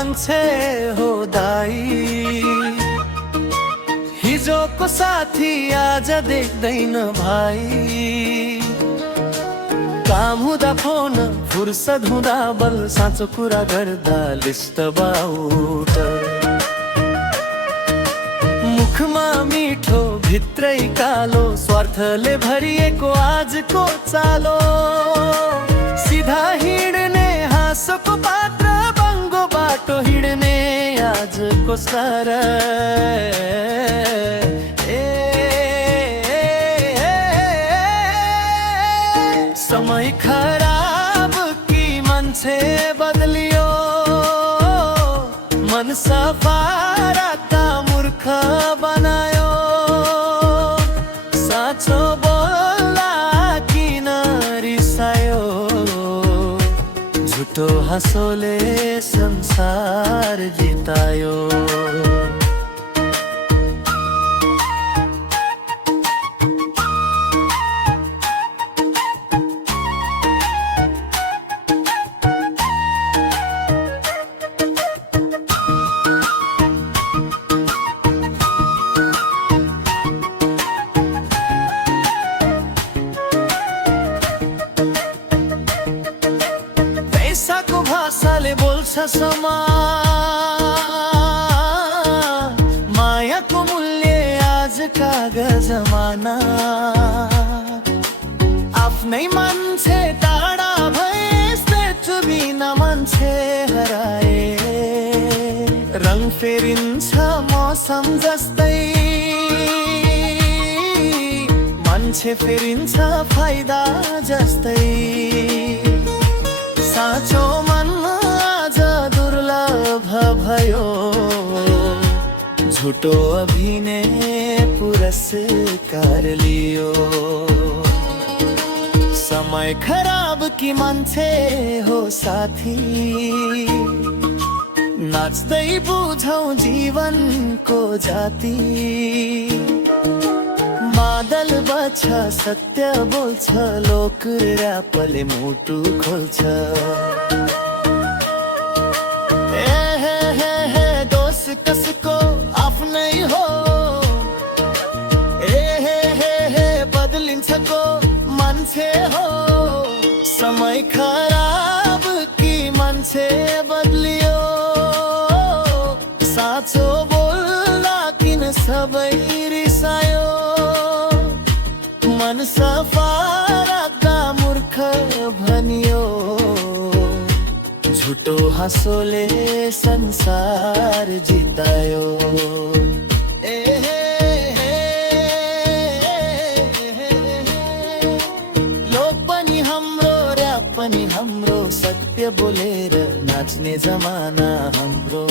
मान्छे हो दाई, हिजोको साथी आज देख्दैन भाइ। काम हुँदा फोन, फुर्सद हुँदा बल, साँचो कुरा गर्दा लिस्ट बाउट। मुखमा मिठो भित्रै कालो, स्वार्थले भरिएको आजको चालो। सिधा हिँड्ने हाँसोको पात्र, बङ्गो बाटो हिँड्ने आजको सर। समय खराब कि मान्छे बदलियो, मन सफा राख्दा मूर्ख बनायो। साँचो बोल्दा किन रिसायो, झुटो हाँसोले संसार जितायो। पैसाको भाषाले बोल्छ समाज, मायाको मूल्य आज कागजमाना। आफ्नै मान्छे टाढा भए, स्थिति बिना मान्छे हराए। रङ फेरिन्छ मौसम जस्तै, मान्छे फेरिन्छ फाइदा जस्तै। साँचो मन आज दुर्लभ भयो, झुटो अभिनय पुरस्कार लियो। समय खराब कि मान्छे हो साथी, नाच्दै बुझौँ जीवनको जाति। बादल बच्छ सत्य बोल्छ, लोक र्यापले मुटु खोल्छ। हे दोष कसको आफ्नै हो, हे बदलिन्छ को मान्छे हो। समय खराब कि मान्छे बदलियो, साँचो बोल्दा किन सबै रिसायो। मन सफा राख्दा मूर्ख भनियो, झुटो हाँसोले संसार जितायो। लोक पनि हाम्रो, र्याप पनि हाम्रो, सत्य बोलेर नाच्ने जमाना हाम्रो।